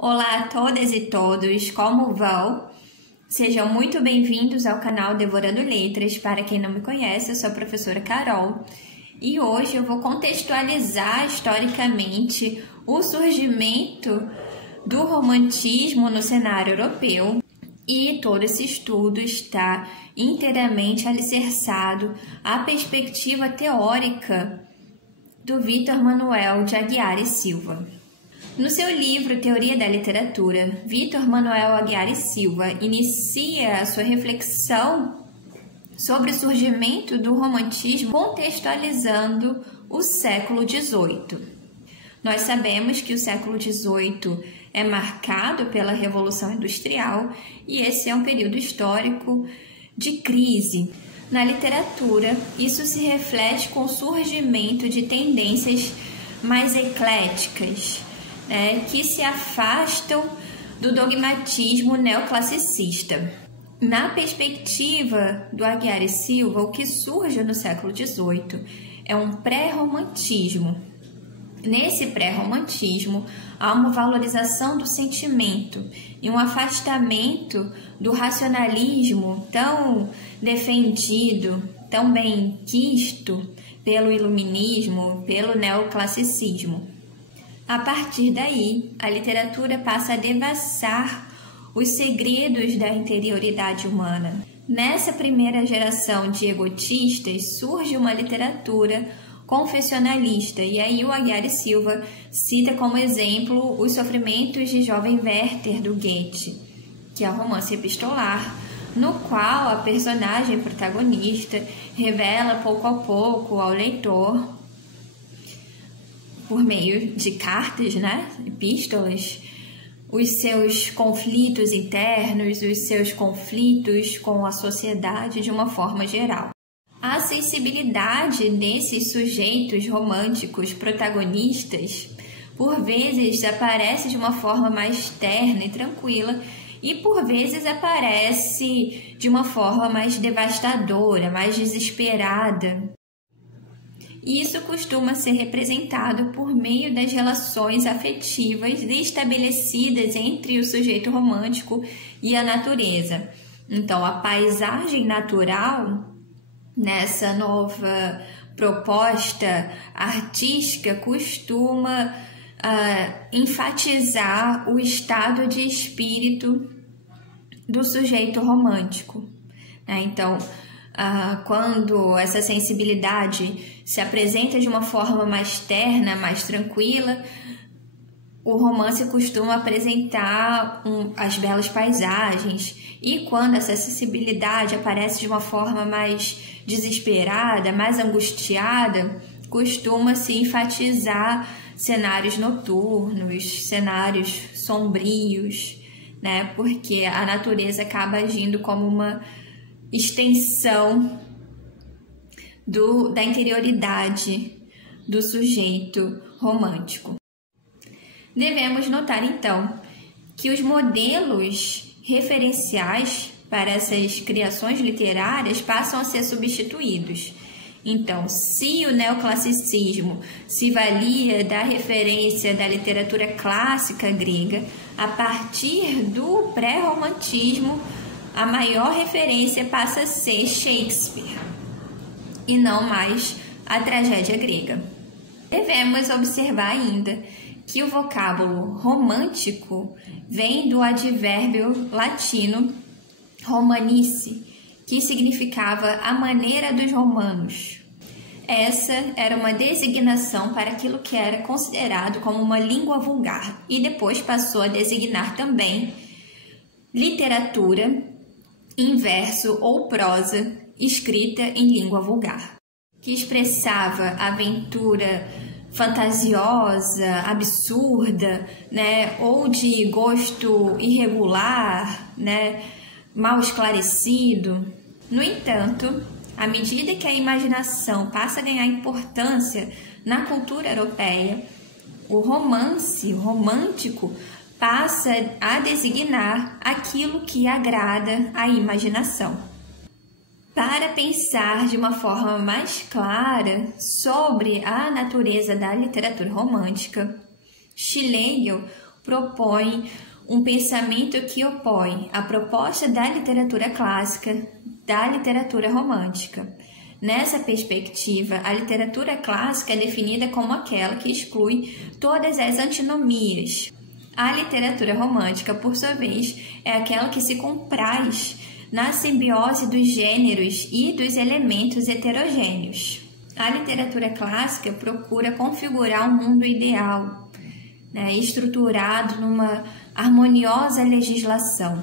Olá a todas e todos, como vão? Sejam muito bem-vindos ao canal Devorando Letras. Para quem não me conhece, eu sou a professora Carol e hoje eu vou contextualizar historicamente o surgimento do romantismo no cenário europeu, e todo esse estudo está inteiramente alicerçado à perspectiva teórica do Vítor Manuel de Aguiar e Silva. No seu livro Teoria da Literatura, Vítor Manuel Aguiar e Silva inicia a sua reflexão sobre o surgimento do romantismo contextualizando o século XVIII. Nós sabemos que o século XVIII é marcado pela Revolução Industrial e esse é um período histórico de crise. Na literatura, isso se reflete com o surgimento de tendências mais ecléticas, que se afastam do dogmatismo neoclassicista. Na perspectiva do Aguiar e Silva, o que surge no século XVIII é um pré-romantismo. Nesse pré-romantismo, há uma valorização do sentimento e um afastamento do racionalismo tão defendido, tão bem quisto pelo iluminismo, pelo neoclassicismo. A partir daí, a literatura passa a devassar os segredos da interioridade humana. Nessa primeira geração de egotistas, surge uma literatura confessionalista, e aí o Aguiar e Silva cita como exemplo os sofrimentos de Jovem Werther do Goethe, que é um romance epistolar, no qual a personagem protagonista revela pouco a pouco ao leitor, por meio de cartas, epístolas, os seus conflitos internos, os seus conflitos com a sociedade de uma forma geral. A sensibilidade desses sujeitos românticos protagonistas, por vezes, aparece de uma forma mais terna e tranquila e, por vezes, aparece de uma forma mais devastadora, mais desesperada. Isso costuma ser representado por meio das relações afetivas estabelecidas entre o sujeito romântico e a natureza. Então, a paisagem natural, nessa nova proposta artística, costuma enfatizar o estado de espírito do sujeito romântico. Então, quando essa sensibilidade se apresenta de uma forma mais terna, mais tranquila, o romance costuma apresentar as belas paisagens, e quando essa sensibilidade aparece de uma forma mais desesperada, mais angustiada, costuma-se enfatizar cenários noturnos, cenários sombrios, porque a natureza acaba agindo como uma extensão da interioridade do sujeito romântico. Devemos notar, então, que os modelos referenciais para essas criações literárias passam a ser substituídos. Então, se o neoclassicismo se valia da referência da literatura clássica grega, a partir do pré-romantismo, a maior referência passa a ser Shakespeare, e não mais a tragédia grega. Devemos observar ainda que o vocábulo romântico vem do advérbio latino romanice, que significava a maneira dos romanos. Essa era uma designação para aquilo que era considerado como uma língua vulgar, e depois passou a designar também literatura em verso ou prosa escrita em língua vulgar, que expressava aventura fantasiosa, absurda, ou de gosto irregular, mal esclarecido. No entanto, à medida que a imaginação passa a ganhar importância na cultura europeia, o romance, o romântico, passa a designar aquilo que agrada à imaginação. Para pensar de uma forma mais clara sobre a natureza da literatura romântica, Schlegel propõe um pensamento que opõe a proposta da literatura clássica da literatura romântica. Nessa perspectiva, a literatura clássica é definida como aquela que exclui todas as antinomias. A literatura romântica, por sua vez, é aquela que se compraz na simbiose dos gêneros e dos elementos heterogêneos. A literatura clássica procura configurar um mundo ideal, estruturado numa harmoniosa legislação.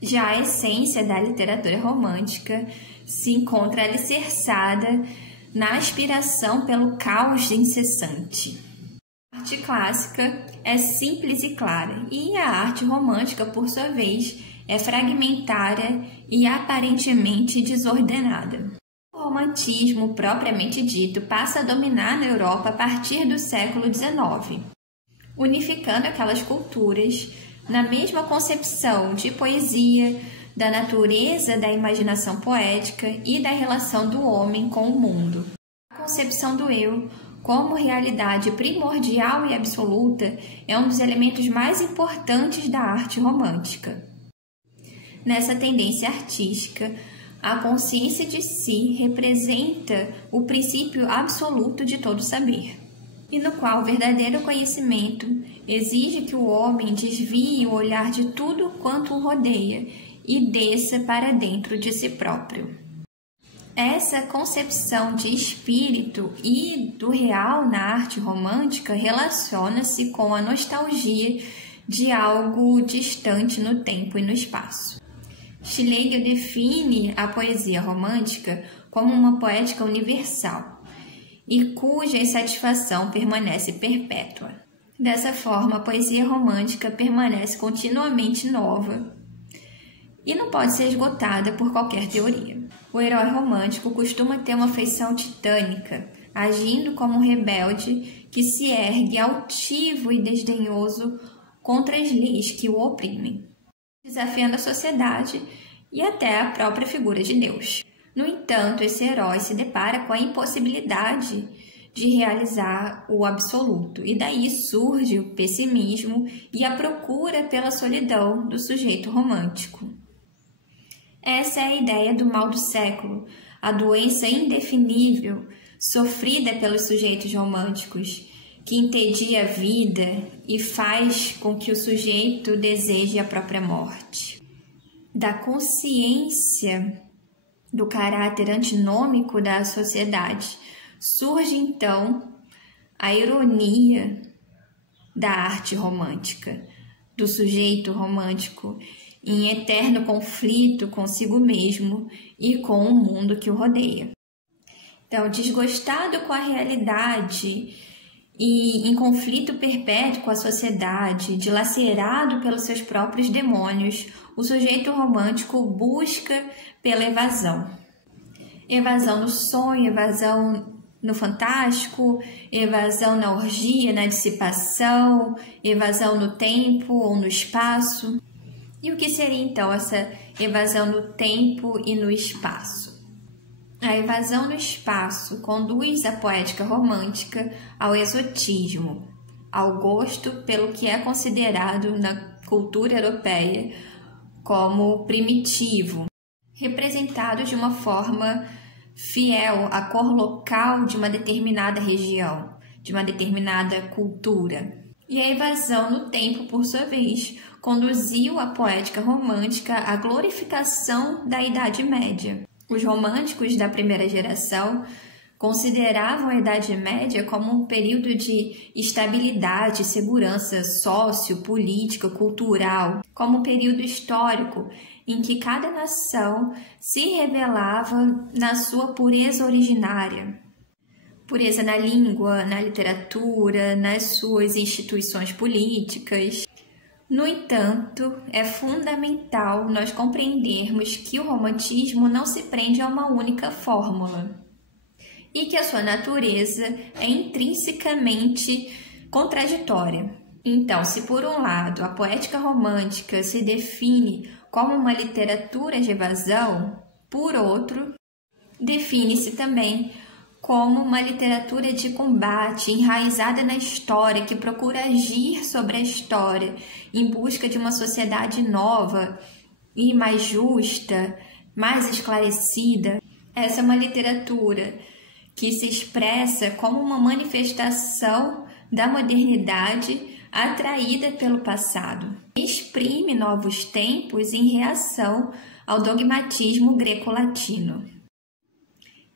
Já a essência da literatura romântica se encontra alicerçada na aspiração pelo caos incessante. A arte clássica é simples e clara, e a arte romântica, por sua vez, é fragmentária e aparentemente desordenada. O romantismo, propriamente dito, passa a dominar na Europa a partir do século XIX, unificando aquelas culturas na mesma concepção de poesia, da natureza da imaginação poética e da relação do homem com o mundo. A concepção do eu como realidade primordial e absoluta é um dos elementos mais importantes da arte romântica. Nessa tendência artística, a consciência de si representa o princípio absoluto de todo saber, e no qual o verdadeiro conhecimento exige que o homem desvie o olhar de tudo quanto o rodeia e desça para dentro de si próprio. Essa concepção de espírito e do real na arte romântica relaciona-se com a nostalgia de algo distante no tempo e no espaço. Schlegel define a poesia romântica como uma poética universal e cuja insatisfação permanece perpétua. Dessa forma, a poesia romântica permanece continuamente nova e não pode ser esgotada por qualquer teoria. O herói romântico costuma ter uma feição titânica, agindo como um rebelde que se ergue altivo e desdenhoso contra as leis que o oprimem, desafiando a sociedade e até a própria figura de Deus. No entanto, esse herói se depara com a impossibilidade de realizar o absoluto, e daí surge o pessimismo e a procura pela solidão do sujeito romântico. Essa é a ideia do mal do século, a doença indefinível sofrida pelos sujeitos românticos, que entedia a vida e faz com que o sujeito deseje a própria morte. Da consciência do caráter antinômico da sociedade surge então a ironia da arte romântica, do sujeito romântico em eterno conflito consigo mesmo e com o mundo que o rodeia. Então, desgostado com a realidade e em conflito perpétuo com a sociedade, dilacerado pelos seus próprios demônios, o sujeito romântico busca pela evasão. Evasão no sonho, evasão no fantástico, evasão na orgia, na dissipação, evasão no tempo ou no espaço. E o que seria então essa evasão no tempo e no espaço? A evasão no espaço conduz a poética romântica ao exotismo, ao gosto pelo que é considerado na cultura europeia como primitivo, representado de uma forma fiel à cor local de uma determinada região, de uma determinada cultura. E a evasão no tempo, por sua vez, conduziu a poética romântica à glorificação da Idade Média. Os românticos da primeira geração consideravam a Idade Média como um período de estabilidade e segurança sociopolítica, cultural, como um período histórico em que cada nação se revelava na sua pureza originária. Pureza na língua, na literatura, nas suas instituições políticas. No entanto, é fundamental nós compreendermos que o romantismo não se prende a uma única fórmula e que a sua natureza é intrinsecamente contraditória. Então, se por um lado a poética romântica se define como uma literatura de evasão, por outro, define-se também como uma literatura de combate, enraizada na história, que procura agir sobre a história em busca de uma sociedade nova e mais justa, mais esclarecida. Essa é uma literatura que se expressa como uma manifestação da modernidade atraída pelo passado. Exprime novos tempos em reação ao dogmatismo greco-latino,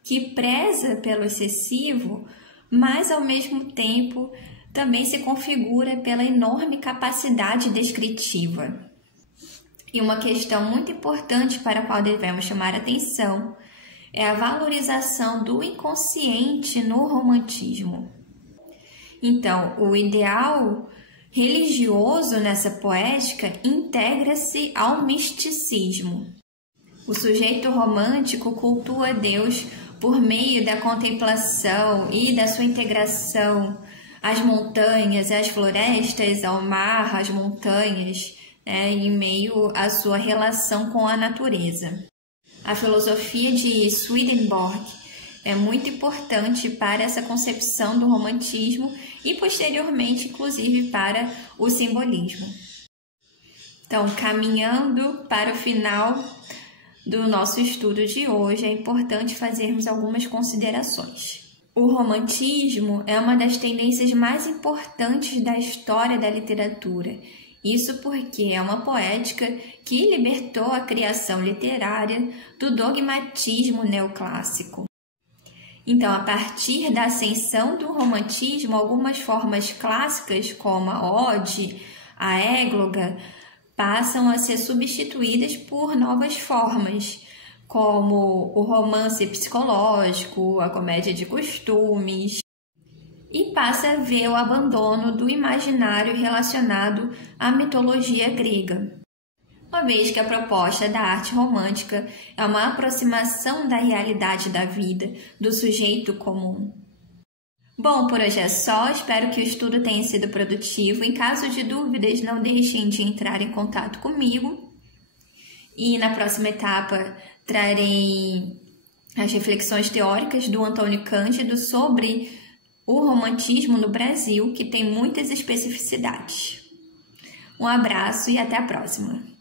que preza pelo excessivo, mas ao mesmo tempo também se configura pela enorme capacidade descritiva. E uma questão muito importante para a qual devemos chamar atenção é a valorização do inconsciente no romantismo. Então, o ideal religioso nessa poética integra-se ao misticismo. O sujeito romântico cultua Deus por meio da contemplação e da sua integração às montanhas, às florestas, ao mar, às montanhas, em meio à sua relação com a natureza. A filosofia de Swedenborg é muito importante para essa concepção do romantismo e, posteriormente, inclusive, para o simbolismo. Então, caminhando para o final do nosso estudo de hoje, é importante fazermos algumas considerações. O romantismo é uma das tendências mais importantes da história da literatura. Isso porque é uma poética que libertou a criação literária do dogmatismo neoclássico. Então, a partir da ascensão do romantismo, algumas formas clássicas, como a ode, a égloga, passam a ser substituídas por novas formas, como o romance psicológico, a comédia de costumes, e passa a ver o abandono do imaginário relacionado à mitologia grega, uma vez que a proposta da arte romântica é uma aproximação da realidade da vida, do sujeito comum. Bom, por hoje é só, espero que o estudo tenha sido produtivo. Em caso de dúvidas, não deixem de entrar em contato comigo. E na próxima etapa trarei as reflexões teóricas do Antônio Cândido sobre o romantismo no Brasil, que tem muitas especificidades. Um abraço e até a próxima!